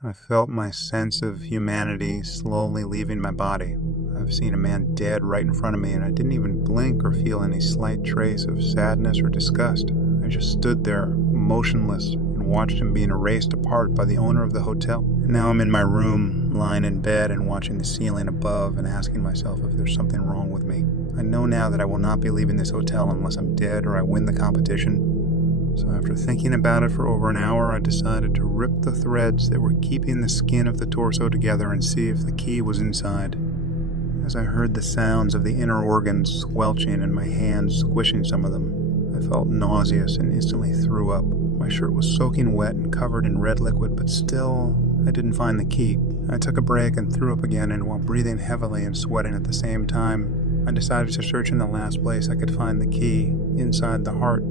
I felt my sense of humanity slowly leaving my body. I've seen a man dead right in front of me, and I didn't even blink or feel any slight trace of sadness or disgust. I just stood there, motionless, and watched him being erased apart by the owner of the hotel. And now I'm in my room, lying in bed and watching the ceiling above and asking myself if there's something wrong with me. I know now that I will not be leaving this hotel unless I'm dead or I win the competition. So after thinking about it for over an hour, I decided to rip the threads that were keeping the skin of the torso together and see if the key was inside. As I heard the sounds of the inner organs squelching and my hands squishing some of them, I felt nauseous and instantly threw up. My shirt was soaking wet and covered in red liquid, but still, I didn't find the key. I took a break and threw up again, and while breathing heavily and sweating at the same time, I decided to search in the last place I could find the key, inside the heart.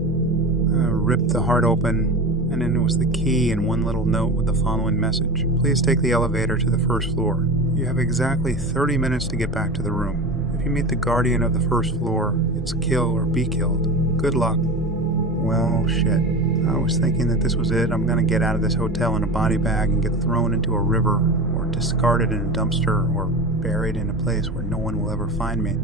I ripped the heart open, and in it was the key and one little note with the following message. Please take the elevator to the first floor. You have exactly 30 minutes to get back to the room. If you meet the guardian of the first floor, it's kill or be killed. Good luck. Well, shit. I was thinking that this was it. I'm gonna get out of this hotel in a body bag and get thrown into a river, or discarded in a dumpster, or buried in a place where no one will ever find me.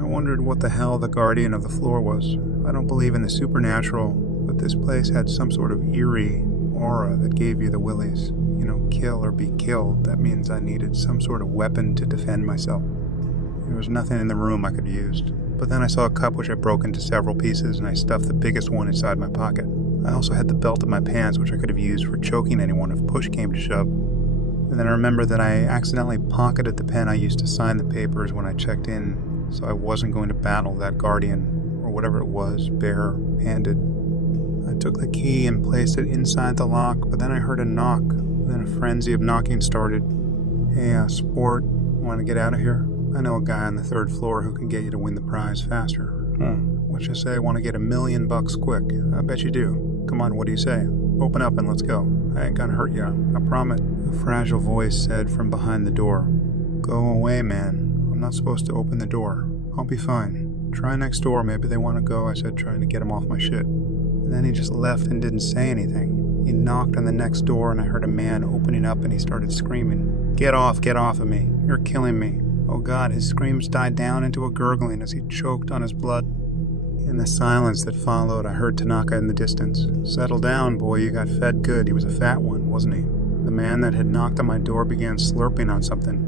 I wondered what the hell the guardian of the floor was. I don't believe in the supernatural, but this place had some sort of eerie aura that gave you the willies. You know, kill or be killed. That means I needed some sort of weapon to defend myself. There was nothing in the room I could use. But then I saw a cup which I broke into several pieces, and I stuffed the biggest one inside my pocket. I also had the belt of my pants, which I could have used for choking anyone if push came to shove. And then I remembered that I accidentally pocketed the pen I used to sign the papers when I checked in, so I wasn't going to battle that guardian, or whatever it was, bare-handed. I took the key and placed it inside the lock, but then I heard a knock. Then a frenzy of knocking started. Hey, sport, want to get out of here? I know a guy on the third floor who can get you to win the prize faster. What you say, want to get $1 million quick? I bet you do. Come on, what do you say? Open up and let's go. I ain't gonna hurt you, I promise. A fragile voice said from behind the door. Go away, man. I'm not supposed to open the door. I'll be fine. Try next door, maybe they want to go, I said, trying to get him off my shit. And then he just left and didn't say anything. He knocked on the next door and I heard a man opening up and he started screaming. Get off of me. You're killing me. Oh God, his screams died down into a gurgling as he choked on his blood. In the silence that followed, I heard Tanaka in the distance. Settle down, boy, you got fed good. He was a fat one, wasn't he? The man that had knocked on my door began slurping on something.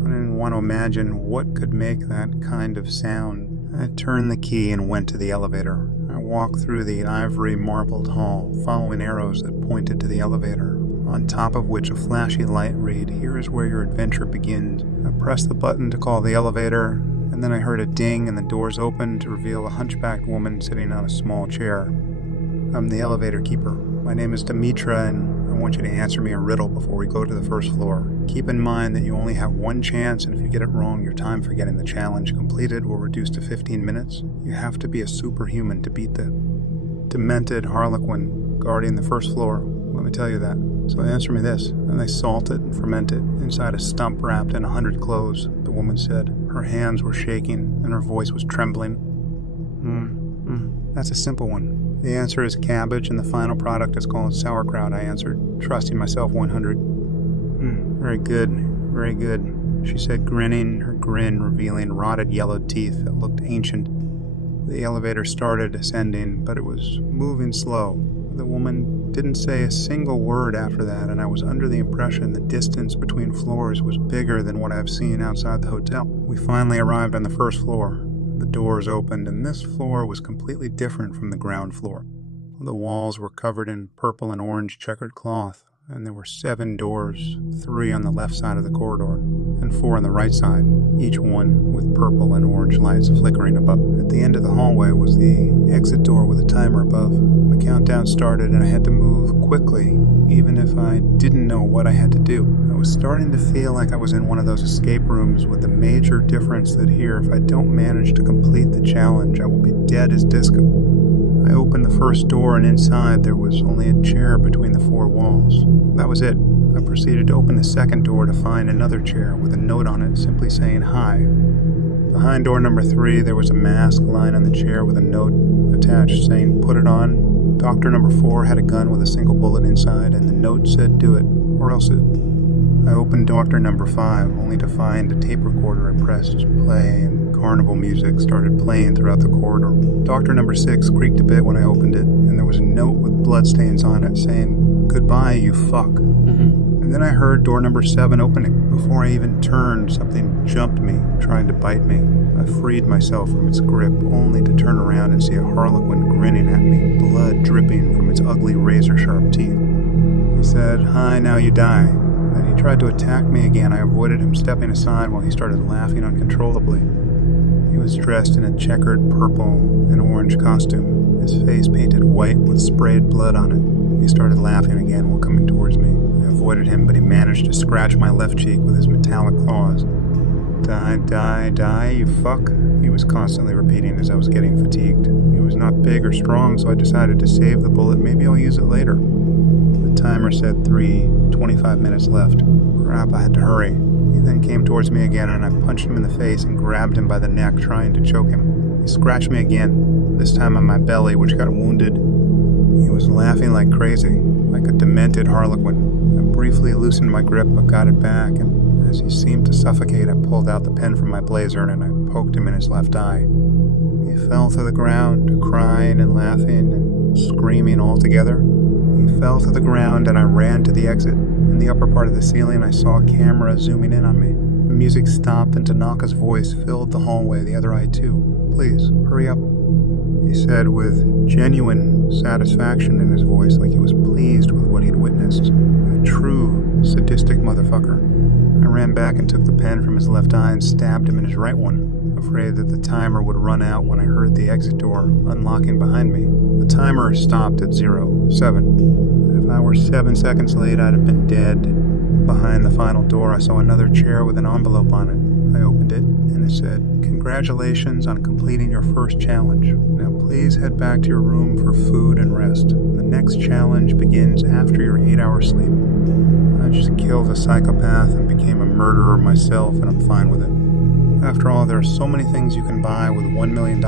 I didn't want to imagine what could make that kind of sound. I turned the key and went to the elevator. I walked through the ivory marbled hall, following arrows that pointed to the elevator, on top of which a flashy light read, "Here is where your adventure begins." I pressed the button to call the elevator, and then I heard a ding and the doors opened to reveal a hunchbacked woman sitting on a small chair. I'm the elevator keeper. My name is Demetra, and I want you to answer me a riddle before we go to the first floor. Keep in mind that you only have one chance, and if you get it wrong, your time for getting the challenge completed will reduce to 15 minutes. You have to be a superhuman to beat the demented harlequin guarding the first floor. Let me tell you that. So answer me this. And they salt it and ferment it inside a stump wrapped in 100 cloves, the woman said. Her hands were shaking and her voice was trembling. That's a simple one. The answer is cabbage, and the final product is called sauerkraut, I answered, trusting myself 100. Very good, very good, she said, grinning, her grin revealing rotted yellow teeth that looked ancient. The elevator started ascending, but it was moving slow. The woman didn't say a single word after that, and I was under the impression the distance between floors was bigger than what I've seen outside the hotel. We finally arrived on the first floor. The doors opened, and this floor was completely different from the ground floor. The walls were covered in purple and orange checkered cloth, and there were 7 doors, 3 on the left side of the corridor, and 4 on the right side, each one with purple and orange lights flickering above. At the end of the hallway was the exit door with a timer above. The countdown started, and I had to move quickly, even if I didn't know what I had to do. I was starting to feel like I was in one of those escape rooms, with the major difference that here, if I don't manage to complete the challenge, I will be dead as disco. I opened the first door, and inside there was only a chair between the 4 walls. That was it. I proceeded to open the second door to find another chair with a note on it simply saying hi. Behind door number 3, there was a mask lying on the chair with a note attached saying, "Put it on." Doctor number 4 had a gun with a single bullet inside, and the note said, "Do it, or else I opened Doctor Number 5, only to find a tape recorder. I pressed play, and carnival music started playing throughout the corridor. Doctor Number 6 creaked a bit when I opened it, and there was a note with bloodstains on it saying, "Goodbye, you fuck." And then I heard door number 7 opening. Before I even turned, something jumped me, trying to bite me. I freed myself from its grip, only to turn around and see a harlequin grinning at me, blood dripping from its ugly razor-sharp teeth. He said, "Hi, now you die." Then he tried to attack me again. I avoided him stepping aside while he started laughing uncontrollably. He was dressed in a checkered purple and orange costume, his face painted white with sprayed blood on it. He started laughing again while coming towards me. I avoided him, but he managed to scratch my left cheek with his metallic claws. "Die, die, die, you fuck," he was constantly repeating as I was getting fatigued. He was not big or strong, so I decided to save the bullet. Maybe I'll use it later. The timer said 25 minutes left. Crap, I had to hurry. He then came towards me again, and I punched him in the face and grabbed him by the neck, trying to choke him. He scratched me again, this time on my belly, which got wounded. He was laughing like crazy, like a demented harlequin. I briefly loosened my grip, but got it back, and as he seemed to suffocate, I pulled out the pen from my blazer and I poked him in his left eye. He fell to the ground, crying and laughing and screaming all together. He fell to the ground and I ran to the exit. In the upper part of the ceiling, I saw a camera zooming in on me. The music stopped and Tanaka's voice filled the hallway, the other eye too. "Please, hurry up," he said with genuine satisfaction in his voice, like he was pleased with what he'd witnessed. A true sadistic motherfucker. I ran back and took the pen from his left eye and stabbed him in his right one, afraid that the timer would run out when I heard the exit door unlocking behind me. The timer stopped at 07. If I were 7 seconds late, I'd have been dead. Behind the final door, I saw another chair with an envelope on it. I opened it, and it said, "Congratulations on completing your first challenge. Now please head back to your room for food and rest. The next challenge begins after your 8-hour sleep." I just killed a psychopath and became a murderer myself, and I'm fine with it. After all, there are so many things you can buy with $1 million.